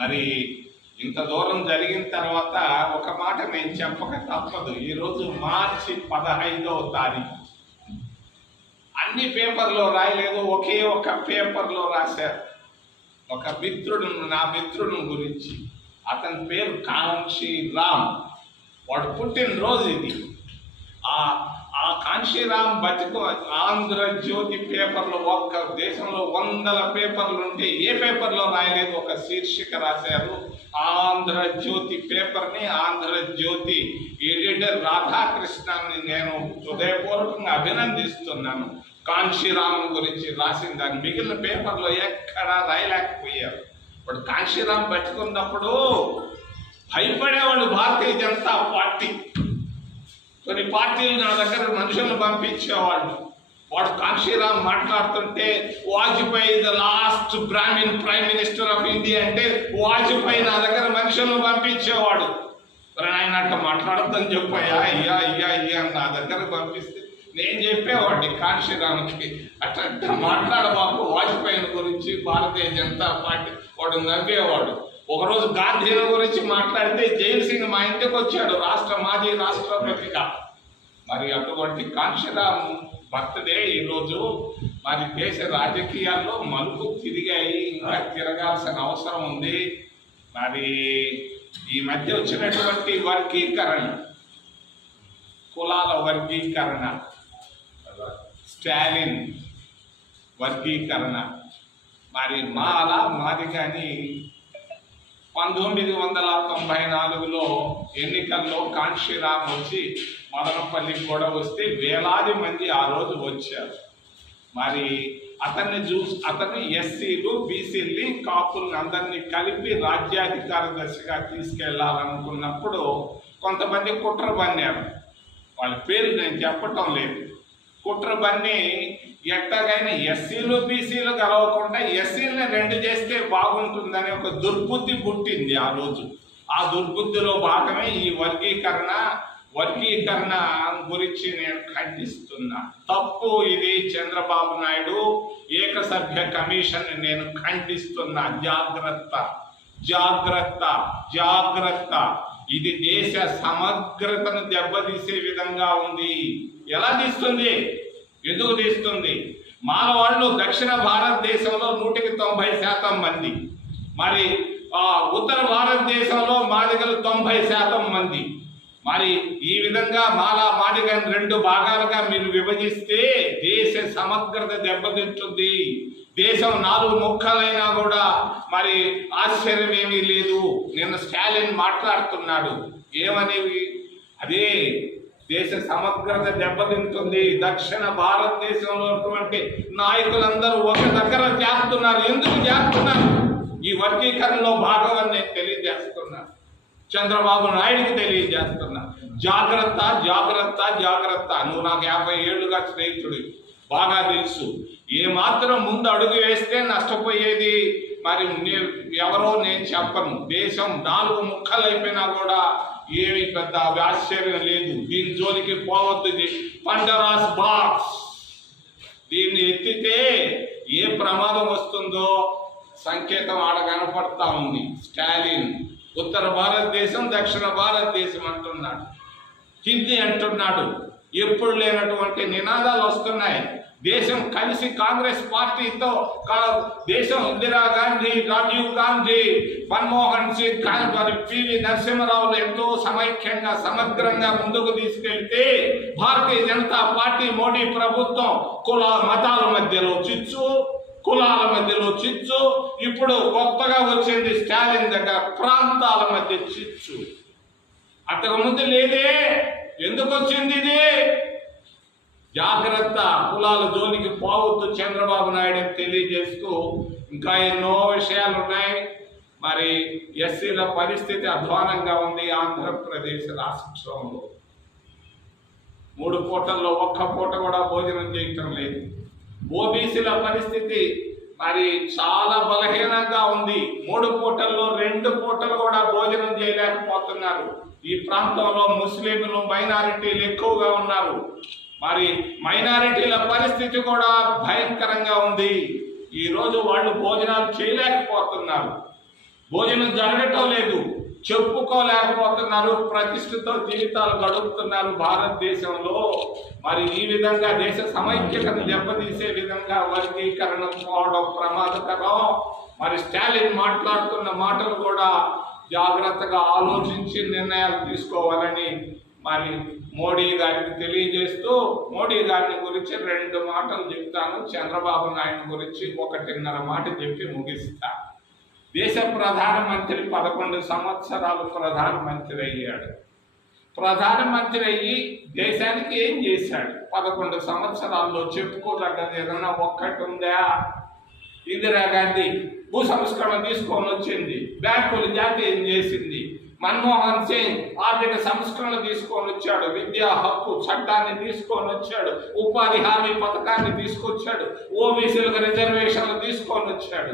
మరి ఇంత దూరం జరిగిన తర్వాత ఒక మాట నేను చెప్పక తప్పదు. ఈరోజు మార్చి పదహైదవ తారీఖు. అన్ని పేపర్లో రాయలేదు ఒకే ఒక పేపర్లో రాశారు. ఒక మిత్రుడు నా మిత్రుడు గురించి. అతని పేరు కాంక్షి రామ్. వాడు పుట్టినరోజు ఇది. ఆ కాంశీరామ్ బతుకు ఆంధ్రజ్యోతి పేపర్లో ఒక్క దేశంలో వందల పేపర్లు ఉంటే ఏ పేపర్లో రాయలేదు? ఒక శీర్షిక రాశారు. ఆంధ్రజ్యోతి పేపర్ని ఆంధ్రజ్యోతి ఎడిటర్ రాధాకృష్ణని నేను హృదయపూర్వకంగా అభినందిస్తున్నాను. కాంశీరామ్ గురించి రాసిన దాన్ని మిగిలిన పేపర్లో ఎక్కడా రాయలేకపోయారు. ఇప్పుడు కాంశీరామ్ బతుకున్నప్పుడు భయపడేవాళ్ళు భారతీయ జనతా పార్టీ. కొన్ని పార్టీలు నా దగ్గర మనుషులను పంపించేవాళ్ళు. వాడు కాంక్షీరామ్ మాట్లాడుతుంటే Vajpayee the last Brahmin prime minister of India అంటే వాజ్పేయి నా దగ్గర మనుషులను పంపించేవాడు. మరి ఆయన అట్లా మాట్లాడద్దని చెప్పాయా? అయ్యా అయ్యా అయ్యా అని నా దగ్గర పంపిస్తే నేను చెప్పేవాడిని కాంక్షీరామ్కి అట్ట మాట్లాడబాబు వాజ్పేయిని గురించి భారతీయ జనతా పార్టీ వాడు నవ్వేవాడు. ఒకరోజు గాంధీల గురించి మాట్లాడితే జైల్ సింగ్ మా ఇంటికి వచ్చాడు రాష్ట్ర మాజీ రాష్ట్రపతిగా మరి అటువంటి కాంక్షరామ్ బర్త్డే ఈరోజు మరి దేశ రాజకీయాల్లో మలుపు తిరిగాయి ఇంకా తిరగాల్సిన అవసరం ఉంది. మరి ఈ మధ్య వచ్చినటువంటి వర్గీకరణ కులాల వర్గీకరణ స్టాలిన్ వర్గీకరణ మరి మాల మాది కానీ పంతొమ్మిది వందల తొంభై నాలుగులో ఎన్నికల్లో కాంక్షిరామ్ వచ్చి మదనపల్లి కూడా వస్తే వేలాది మంది ఆ రోజు వచ్చారు. మరి అతన్ని చూసి అతన్ని ఎస్సీలు బీసీలు కాపుల్ని అందరినీ కలిపి రాజ్యాధికార దశగా తీసుకెళ్ళాలనుకున్నప్పుడు కొంతమంది కుట్ర బన్నారు వాళ్ళ పేరు నేను చెప్పటం లేదు. కుట్ర బన్ని ఎట్టగైనా ఎస్సీలు బీసీలు కలవకుండా ఎస్సీలని రెండు చేస్తే బాగుంటుందని ఒక దుర్బుద్ధి పుట్టింది ఆ రోజు. ఆ దుర్బుద్ధిలో భాగమే ఈ వర్గీకరణ వర్గీకరణ గురించి నేను ఖండిస్తున్నా. తప్పు ఇది చంద్రబాబు నాయుడు. ఏకసభ్య కమిషన్ నేను ఖండిస్తున్నా. జాగ్రత్త జాగ్రత్త జాగ్రత్త. ఇది దేశ సమగ్రతను దెబ్బతీసే విధంగా ఉంది. ఎలా తీస్తుంది? ఎందుకు తీస్తుంది? మానవాళ్ళు దక్షిణ భారతదేశంలో నూటికి తొంభై శాతం మంది. మరి ఉత్తర భారతదేశంలో మాదిగలు తొంభై శాతం మంది. మరి ఈ విధంగా మాలా మాదిగని రెండు భాగాలుగా మీరు విభజిస్తే దేశ సమగ్రత దెబ్బతింటుంది. దేశం నాలుగు ముక్కలైనా కూడా మరి ఆశ్చర్యం ఏమీ లేదు. నిన్న స్టాలిన్ మాట్లాడుతున్నాడు. ఏమనేవి? అదే దేశ సమగ్రత దెబ్బతింటుంది. దక్షిణ భారతదేశంలో ఉన్నటువంటి నాయకులందరూ ఒక దగ్గర చేస్తున్నారు. ఎందుకు చేస్తున్నారు? ఈ వర్గీకరణలో భాగం నేను తెలియజేస్తున్నాను చంద్రబాబు నాయుడికి తెలియజేస్తున్నా. జాగ్రత్త జాగ్రత్త జాగ్రత్త. నువ్వు నాకు యాభై ఏళ్ళుగా స్నేహితుడు బాగా తెలుసు. ఏ మాత్రం ముందు అడుగు వేస్తే నష్టపోయేది? మరి ఎవరో నేను చెప్పను. దేశం నాలుగు ముక్కలు అయిపోయినా కూడా ఏమి పెద్ద ఆశ్చర్యం లేదు. దీని జోలికి పోవద్దు ఇది. Pandora's box. దీన్ని ఎత్తితే ఏ ప్రమాదం వస్తుందో సంకేతం ఆడ కనపడతా ఉంది. స్టాలిన్ ఉత్తర భారతదేశం దక్షిణ భారతదేశం అంటున్నాడు. హిందీ అంటున్నాడు. ఎప్పుడు లేనటువంటి నినాదాలు వస్తున్నాయి. దేశం కలిసి కాంగ్రెస్ పార్టీతో దేశం ఇందిరా గాంధీ రాజీవ్ గాంధీ మన్మోహన్ సింగ్ మరి పివి నరసింహరావులు ఎంతో సమైక్యంగా సమగ్రంగా ముందుకు తీసుకెళ్తే భారతీయ జనతా పార్టీ మోడీ ప్రభుత్వం కుల మతాల మధ్యలో చిచ్చు కులాల మధ్యలో చిచ్చు ఇప్పుడు కొత్తగా వచ్చింది స్టాలిన్ దగ్గర ప్రాంతాల మధ్య చిచ్చు. అంతకుముందు లేదే ఎందుకు వచ్చింది ఇది? జాగ్రత్త కులాల జోలికి పోవద్దు చంద్రబాబు నాయుడు తెలియజేస్తూ ఇంకా ఎన్నో విషయాలు ఉన్నాయి మరి ఎస్సీల పరిస్థితి అధ్వానంగా ఉంది ఆంధ్రప్రదేశ్ రాష్ట్రంలో. మూడు పూటల్లో ఒక్క పూట కూడా భోజనం చేయటం లేదు. ఓబీసీల పరిస్థితి మరి చాలా బలహీనంగా ఉంది. మూడు పూటల్లో రెండు పూటలు కూడా భోజనం చేయలేకపోతున్నారు. ఈ ప్రాంతంలో ముస్లింలు మైనారిటీలు ఎక్కువగా ఉన్నారు. మరి మైనారిటీల పరిస్థితి కూడా భయంకరంగా ఉంది. ఈరోజు వాళ్ళు భోజనాలు చేయలేకపోతున్నారు. భోజనం జరగటం లేదు చెప్పుకోలేకపోతున్నారు ప్రతిష్టతో జీవితాలు గడుపుతున్నారు భారతదేశంలో. మరి ఈ విధంగా దేశ సమైక్యతను దెబ్బతీసే విధంగా వర్గీకరణ పోవడం ప్రమాదకరం. మరి స్టాలిన్ మాట్లాడుతున్న మాటలు కూడా జాగ్రత్తగా ఆలోచించి నిర్ణయాలు తీసుకోవాలని మరి మోడీ గారికి తెలియజేస్తూ మోడీ గారిని గురించి రెండు మాటలు చెప్తాను. చంద్రబాబు నాయుడు గురించి ఒకటిన్నర మాట చెప్పి ముగిస్తా. దేశ ప్రధానమంత్రి పదకొండు సంవత్సరాలు ప్రధానమంత్రి అయ్యాడు. ప్రధానమంత్రి అయ్యి దేశానికి ఏం చేశాడు? పదకొండు సంవత్సరాల్లో చెప్పుకోదగ్గది ఏదన్నా ఒక్కటి ఉందా? ఇందిరాగాంధీ భూ సంస్కరణ తీసుకొని వచ్చింది. బ్యాంకులు జాతీయం చేసింది. మన్మోహన్ సింగ్ ఆర్థిక సంస్కరణలు తీసుకొని వచ్చాడు. విద్యా హక్కు చట్టాన్ని తీసుకొని వచ్చాడు. ఉపాధి హామీ పథకాన్ని తీసుకొచ్చాడు. ఓబీసీలకు రిజర్వేషన్లు తీసుకొని వచ్చాడు.